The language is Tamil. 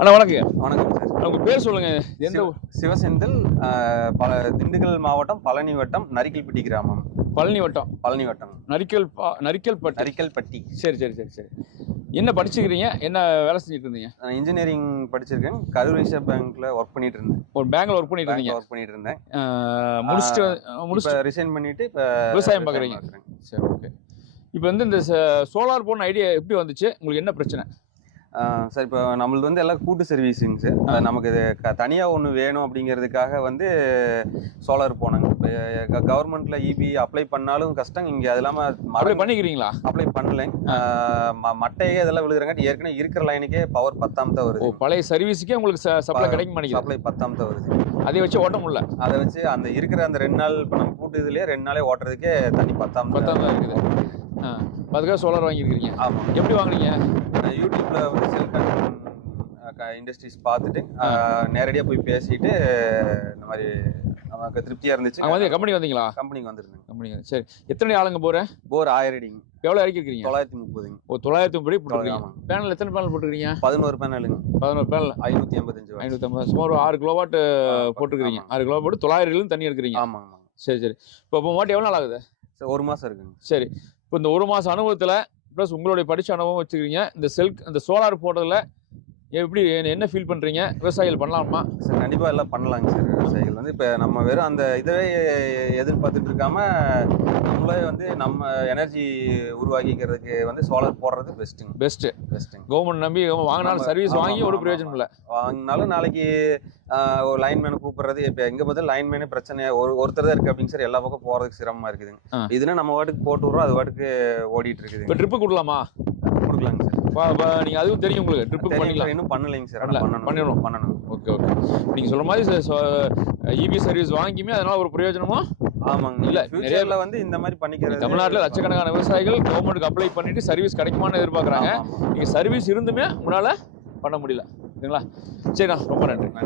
அண்ணா வணக்கங்க. வணக்கம் சார். உங்க பேர் சொல்லுங்க. எந்த சிவசெந்தில், திண்டுக்கல் மாவட்டம் பழனி வட்டம் நரிக்கல்பட்டி கிராமம். பழனி வட்டம். பழனி வட்டம் நரிக்கல்பட்டி. சரி சரி சரி சரி. என்ன படிச்சுக்கிறீங்க? என்ன வேலை செஞ்சுட்டு இருந்தீங்க? இன்ஜினியரிங் படிச்சிருக்கேன். கரூர் வைஸ்யா பேங்க்ல ஒர்க் பண்ணிட்டு இருந்தேன். ஒரு பேங்க்ல ஒர்க் பண்ணிட்டு இருந்தேன். முடிச்சுட்டு ரிசைன் பண்ணிட்டு இப்ப விவசாயம் பார்க்குறீங்க. சரி, ஓகே. இப்போ வந்து இந்த சோலார் போன ஐடியா எப்படி வந்துச்சு? உங்களுக்கு என்ன பிரச்சனை? சார், இப்போ நம்மளது வந்து எல்லாம் கூட்டு சர்வீஸுங்க சார். நமக்கு இது தனியாக ஒன்று வேணும் அப்படிங்கிறதுக்காக வந்து சோலார் போனாங்க. இப்போ கவர்மெண்ட்ல இபி அப்ளை பண்ணாலும் கஷ்டம். இங்கே அது இல்லாமல் அப்ளை பண்ணிக்கிறீங்களா? அப்ளை பண்ணலைங்க. மட்டையே இதெல்லாம் விழுகுறங்காட்டி ஏற்கனவே இருக்கிற லைனுக்கே பவர் 10 தான் வருது. பழைய சர்வீஸுக்கே உங்களுக்கு சப்ளை கிடைக்க மாட்டேங்குது. சப்ளை 10 தான் வருது. அதை வச்சு ஓட்ட முடியல. அதை வச்சு அந்த இருக்கிற அந்த 2 நாள் இப்போ நம்ம கூட்டு இதுலேயே 2 நாளே ஓட்டுறதுக்கே தண்ணி 10 தான் இருக்குது. அதுக்காக சோலார் வாங்கியிருக்கிறீங்க? ஆமாம். எப்படி வாங்குறீங்க? யூடியூப்ல வந்து இண்டஸ்ட்ரீஸ் பார்த்துட்டு நேரடியாக போய் பேசிட்டு இந்த மாதிரி நமக்கு திருப்தியாக இருந்துச்சு. வந்து கம்பெனி வந்தீங்களா? கம்பெனிக்கு வந்துருந்தேங்க. கம்பெனி. சரி, எத்தனை ஆளுங்க போகிறேன்? போர் 1000 அடிங்க. எவ்வளோ இறக்கிருக்கீங்க? 930. ஓ, 930 போட்டுருக்கீங்க. பேனல் எத்தனை பேனல் போட்டுருக்கீங்க? 11 பேனலுங்க. 11 பேனல் 585. 550. சுமார் 6 கிலோவாட் போட்டுருக்கீங்க. 6 கிலோவாட் போட்டு 900 தண்ணி எடுக்கிறீங்க. ஆமாம் ஆமாம். சரி சரி. இப்போ மாட்டி எவ்வளோ நாள் ஆகுது? சார், 1 மாதம் இருக்குங்க. சரி, இப்போ இந்த 1 மாதம் அனுபவத்தில் ப்ளஸ் உங்களுடைய படித்த அனுபவம் வச்சுக்கிறீங்க. இந்த சோலார் போடுறதுல எப்படி என்ன ஃபீல் பண்ணுறீங்க? விவசாயிகள் பண்ணலாமா? சார், கண்டிப்பாக எல்லாம் பண்ணலாங்க சார். விவசாயிகள் வந்து இப்போ நம்ம வெறும் அந்த இதவே எதிர்பார்த்துட்டு இருக்காம நம்மளே வந்து நம்ம எனர்ஜி உருவாக்கிக்கிறதுக்கு வந்து சோலார் போடுறது பெஸ்ட்டுங்க. கவர்மெண்ட் நம்பி வாங்கினாலும் சர்வீஸ் வாங்கி ஒரு பிரயோஜனம் இல்லை. வாங்கினாலும் நாளைக்கு ஒரு லைன்மேனை கூப்பிடுறது, இப்போ எங்கே பார்த்தாலும் லைன்மேனே பிரச்சனை. ஒருத்தர் தான் இருக்குது அப்படிங்க சார். எல்லா பக்கம் போகிறதுக்கு சிரமமாக இருக்குதுங்க. இதுனா நம்ம வாட்டுக்கு போட்டு விட்றோம், அது வாட்டுக்கு ஓடிட்டு இருக்குது. இப்போ ட்ரிப்பு கொடுக்கலாமா? கொடுக்கலாங்க சார். நீங்கள் அதுவும் தெரியும் உங்களுக்கு. ட்ரிப்பு பண்ணிக்கலாம். இன்னும் பண்ணலைங்க சார். பண்ணணும். ஓகே. நீங்கள் சொல்கிற மாதிரி இபி சர்வீஸ் வாங்கியுமே அதனால ஒரு பிரயோஜனமோ? ஆமாங்க. இல்லை, ஃபியூச்சர்ல வந்து இந்த மாதிரி பண்ணிக்கிறது. தமிழ்நாட்டில் லட்சக்கணக்கான விவசாயிகள் கவர்மெண்ட்டுக்கு அப்ளை பண்ணிட்டு சர்வீஸ் கிடைக்குமான்னு எதிர்பார்க்குறாங்க. நீங்கள் சர்வீஸ் இருந்துமே உங்களால் பண்ண முடியல. சரிங்களா? சரிண்ணா, ரொம்ப நன்றிங்க.